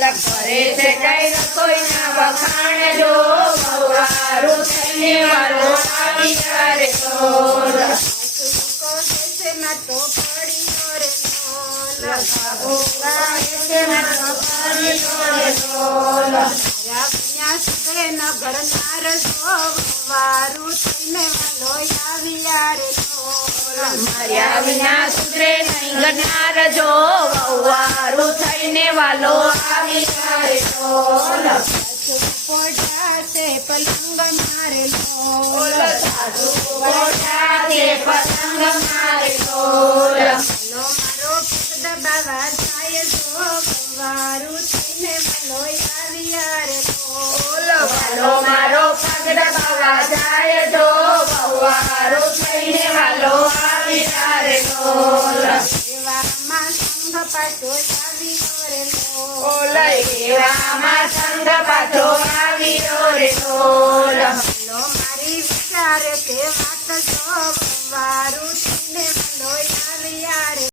કરે છે કઈ રસોઈના વખાણ જો વહુવારું થઈને વાલો આવી રે ઢોલ છે ના તો પડ્યો રે ઢોલ સાસુ ગાય છે ના તો પડ્યો રે ઢોલ રાવ્યા સુધરે ન ઘરના રસો વહુવારું થઈને વાલો આવ્યા રે ઢોલ માર્યા વિના સુધરે નહીં ગનાર જો વહુવારું થઈને વાલો આવી રે ઢોલ પોઢા છે પલંગ મારે ઢોલ સાસુ પોઢા છે પતંગ મારે ઢોલ લો મારો પગ દબાવા જાય જો વહુવારું થઈને વાલો આવ્યા રે ઢોલ વાલો મારો પગ દબાવા જાય જો વહુવારું થઈને વાલો આવી રે ઢોલ એવામાં સંઘ પાછો આવ્યો રે ઢોલ એવામાં સંઘ પાછો આવ્યો રે ઢોલ લો મારી વિચારે તે વાત જો